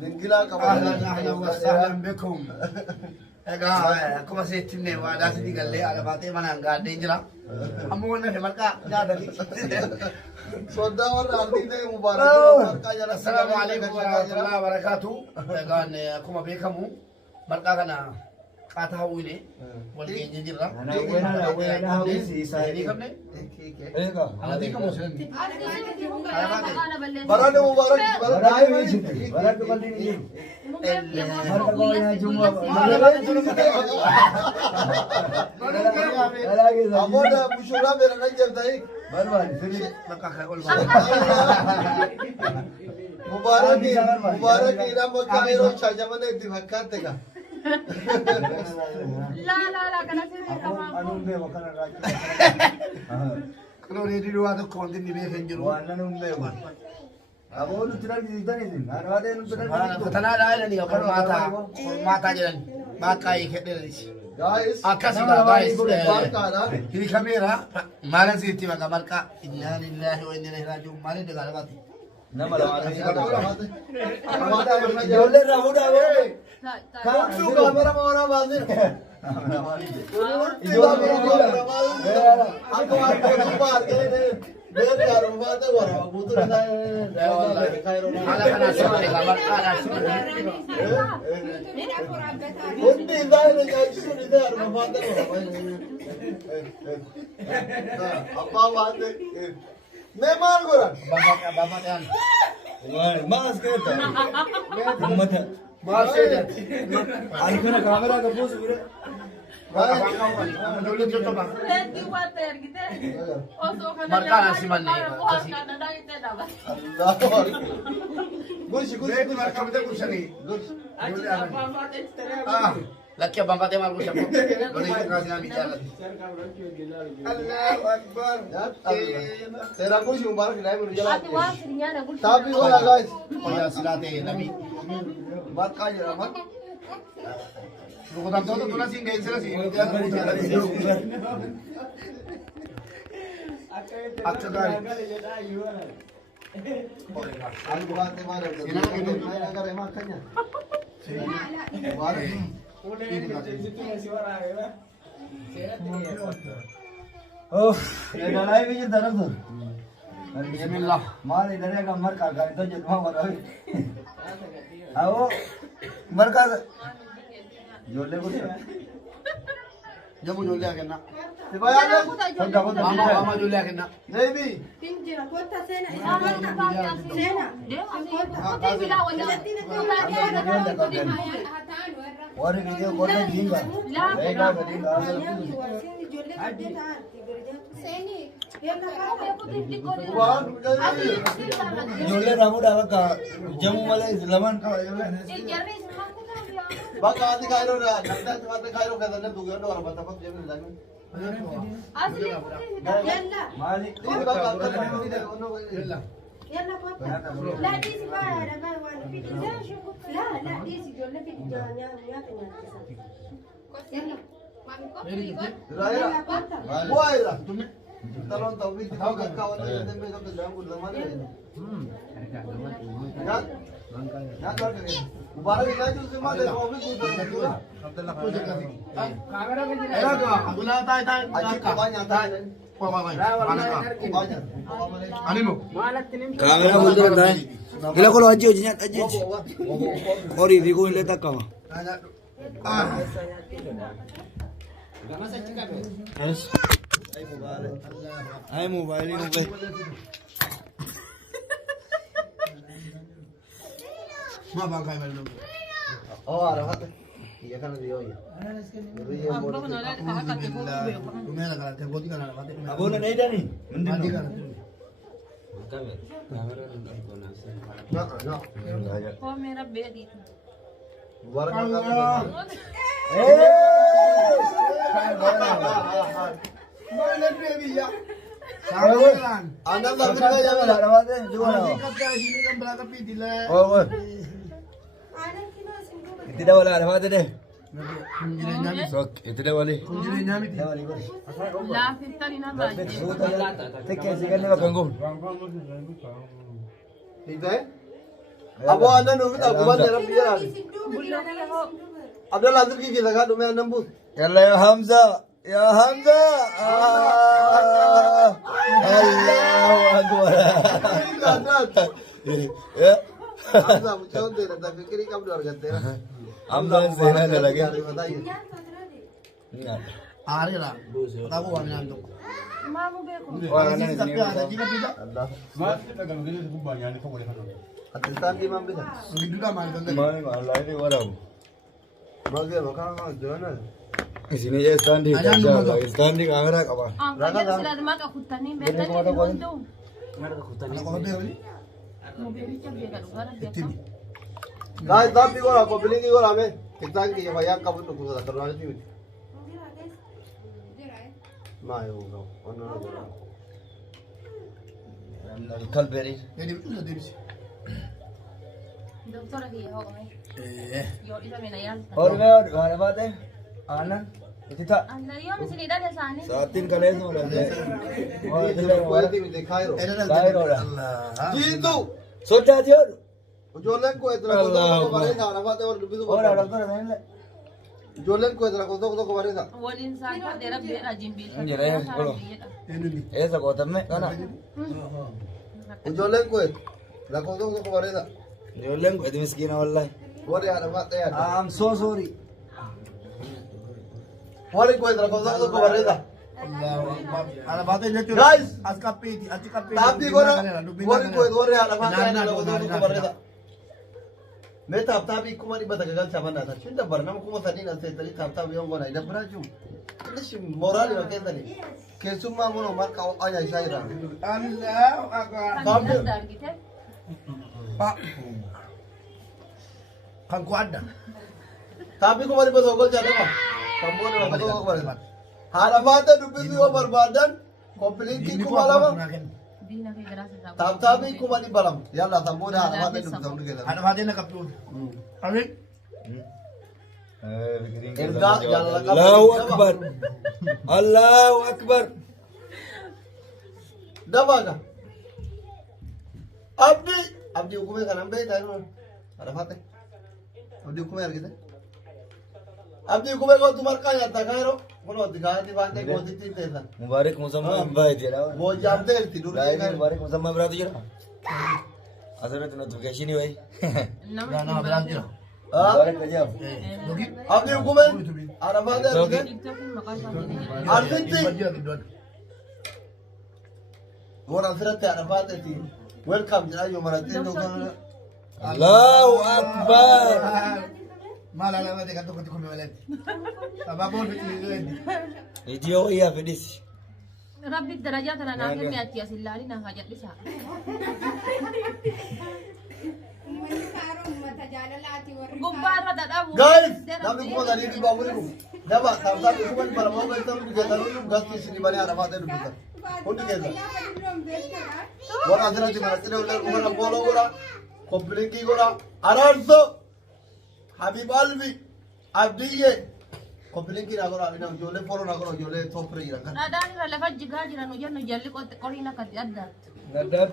دنجلا كمان أهلا وسهلا بكم. Egaa akkuma seettinne waadaa sitti gallee haadha baatee manaan gaadhee jira. Ammoo wanna fi marqaa jaadanii. صدق ورا عندي مبارك السلام عليكم ورحمة الله وبركاته. Egaan akkuma beekamu marqaa kana qaataa hawwine wal geenye jirra. Ana hawwisi isaa Beekamne? eega Ana beekamu sirri. برادة مبارك baratu bal'inni marka goonaa jumma أبونا مشورة بين النجم تاعي barbaad firi Marqaa kana ol مبارك مبارك إلى مكانه شجمنا اتفاقاتك لا كان anuun beeku kana raajuu Kunoo reedii duwwaa tokko wanti inni beekan jiru. waan nanuun beeku aboo nutti dargisiisan isin haadha baatee nutti dargisiisu Fatanaadhaa jedhanii yookaan maataa jedhani. Baaqaa hiikadheeranis. guys Akkasuma guys. barkaadha Hiikameera maala sitti maka marqaa innaa lillahi wa inna ilaihi raaji'uun maaliin dagaalabaati. nama lamaan ijoollee irraa fuudhaa bee Kamu kamera mau orang bazir. ijoollee irraa Aku ada kabar ini. Biar ya rumah tu orang butuh saya. Haala kanaa sirrii egaa marqaadhaa sirrii. Undi saya ni jadi suri dah rumah tu orang. Apa baat? Memang korang. Bapak yan. maas keessa ummata Maal seedati. ani kana kaameraa qabuusu bira Ijoolleen jirtu qaba. Markaan simanne. Gursi Reetii marqa bitee gursanii. Lakki abbaan baatee maal gursa immoo. Lolee isa kaasinaa miidhaadha. Allahu Akbar. Será gursi mubarak ni mulu jalan. Ati waan sirnyaana gulcha. Tapi orang guys. Qolyaa silaa ta'e lamii. Mat kaya mat. Rukutamtoota tula siin geessira siin. Akka gaarii. Aku buat mana? Saya agar emak kanya. Mubarak. dhalaa biyya darabdu Bismillah. maal daree kan marqaa gaariitu jedhuma godhawe awoo marqaa ijoollee guddaa Jamu ijoollee kenna. Dibayana. fodda fodda Mama ijoollee kenna. Devi. Tinjira kota sena warri biyyee godha jiinga eegaa gadii gaasa Buat. ijoollee raamuudhaaf akka jamuu malee lamaan qaba ijoollee Baka hati kairo dah. Nanti hati kairo kata dia tu orang orang bertapa dia bilang lagi. maali Ini baka kata dia tidak ono. يلا كوتا لا ديسي بقى انا بقى وانا في لا ديسي جول في الدنيا يا يلا Raya. كوتا Buai lah. Talon tahu itu kau kawan dia dia mereka kejalan udah mana ini. Ya. Ya kau ke. Mubarak ini aja semua ada office itu. Era ka. Agula tayo tayo. Aji banyak tahu. Banyak. Ani mo. kaameraa fuuldura taa'e ila koloo ajji hojii nyaata ajji horii fi kun illee takkama ay mobaayilii nu gahe Ma ba kayo meron. Oh, arahat. Iya kan dia ya. Kumela ka. Te boti ka na nakate. aboona na idani Mandi ka na. هو من ربي يديك Mubarak Mana baby ya. Anda tak kena ya. Sini kan belakang pidila. itti dabala arafaate de Kunjile nyami. sok itti dabale Kunjile nyami. لا في الثاني نضاج tekkee si ganne bakka hin gumne Itu eh? Aboo aannan nuufis akkuma jedhan biyya laali. Bulla kiyya hoo. Abdallah Azirkii keessa kaa dhumee aannan buusu. يلا يا حمزة يا حمزة الله أكبر Hamza mucaan ta'e dha fikirii qabdu argatteera. حمزة زينة لقي Aariidha. Kitaaba waan nyaannu. Maamu beeku. Attistaan diimaan bisa. Gidduudhaa maal kan ta'e? الله يدي ورم Maal jedhu kan jiran. sini ya standi standi kamera apa Angkanya sila maka kutani betan ni mondo. Mobil cak dia kan ugara dia. Guys, tapi kau aku beli ni kau rame. Kita ni yang banyak kamu tu kau tak terlalu ni. Mai hoga. kal beri Jadi itu deebisi. Doktor lagi ya kok. Yo isa menayal. और मैं खाने बात है आना kita Anda yo sini dah ada sana. saatin kalian semua Kau yang ni dikhai ro. Allah. Jitu. सोचा थी और Jolen ko itra ko to bare na na fate or bisu ko. Doctor मैंने Jolen ko itra ko to bare na. Walin sa dera bera jimbil. Anjir, ayo, kalau. ऐसा गौतम में है ना Jolen ko la ko to bare na. जो लेंग को मिस्किन वाला Wari ana fate ya. I'm so sorry Wari ko itra ko to bare na. Ada batin dia tu. Guys. Askapi, askapi. Tapi kau nak wari ko wari ana fate ya la ko to bare na. मैं तो हफ्ता भी कुमारी बता गगल चावल ना था चिंता बरना में कुमार सनी ना से तरी हफ्ता भी होंगे ना इधर बरा जो किस मोराल में क्या तरी केसुम मां मोनो मार का आया शायरा Allah akbar. Kan dar gitu. Pak. Kan ku ada. tapi कुमारी बता गगल चावल ना kamu ना बता गगल बरना हालात डुबे भी वो बर्बादन कंप्लीट की कुमाला में Bina kay grasa sa. हफ्ता भी कुमारी बलम यार तामो ना हालात डुबे तामो के Ada batin na kaptur. Amin. Allahu Akbar Allahu Akbar दबा का abdi hukumnya kan ambil tahu ada fate abdi hukumnya gitu abdi hukumnya kau tumar kaya tak kaya kalau tiga hari bande kau titik tesan Mubarak musamma baik jera kau jam deh tidur Lain kan mubarak musamma berarti jera Asal itu notifikasi ni wai Dah nak berhenti lah. Mubarak aja Logi. abdi hukumnya ada fate kan TikTok ni makasih ni. arti Dia kedua. orang serat ada fate ti welcome jadi yo maratin tu kan Allahu Akbar Malah lama dia kata kau mewalet. Apa pun betul. Video iya fedis Rabbi derajat na nakin ni atia silali na hajat bisa. Gumbara da dawo. guys tapi kau tadi di bawah ni dapat tapi hukumnya para mau kita tu kita tu gas di sini banyak ada fate tu kita Undi kita orang serat di maratin ular orang bolo orang kompliki orang ararso Habib Alvi abdiye kompliki na orang ini jole poro na orang jole topre ira kan Ada ni relevan juga jiran ujan ujalli ko korina kat adat. Nadat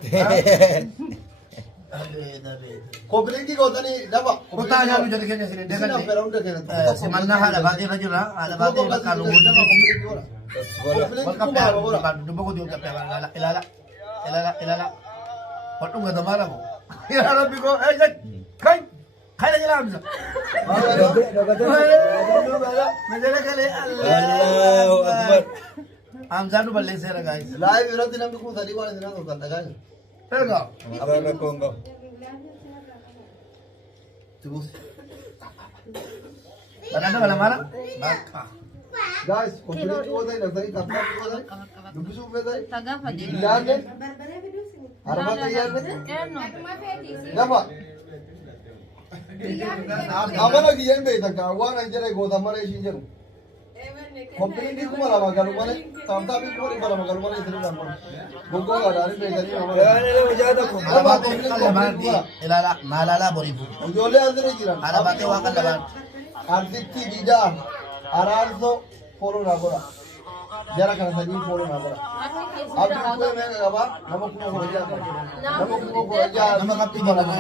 kompliki kau tadi dapat Kau tanya lu jadi kena sini. Dia kan sini peron deh kita si mana ada batin lagi lah. Ada batin kalau kompliki orang kompliki Wal kuma orang kapya, dubo ko diyo kapya, ilala. Patung gak tamara ko. Ilala biko, kay na nila Hamza. Medala kali, Allahu Akbar Hamza no balik sera guys. live ira tinam ko tadi wala tinam ko tanda kan Tega. Apa ko ngo terus Tananda ka lamara? Baka. guys kompliki ko tadi tadi kapta ko tadi dubisu pe tadi Taga fajir. ilan deh arbat ilan deh Eno. dapat apa lagi yang beda kan wana jere goda mare shi jeru kompliki ko mala magalu mare tamta bi ko mala magalu mare sini kan gongo ga dari be dari mare Yana le wajada ko Ada batin kalabati, ilala, malala boribu. jole andre jiran Ada batin wa kalabati. arti dida ararzo polo na gora Jara kana sanyii fooloo naa bara. Abdii kubbee meeqa qabaa? Nama kuma kudha ja'a qaba. Nama kuma kudha ja'a. Nama qabxii bara naa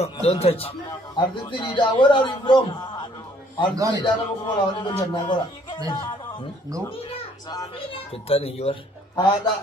No, don't touch. Artisti Dida, where are you from? Artisti Dida nama kuma lawani kan naa bara. Pitani, you are. Haadha.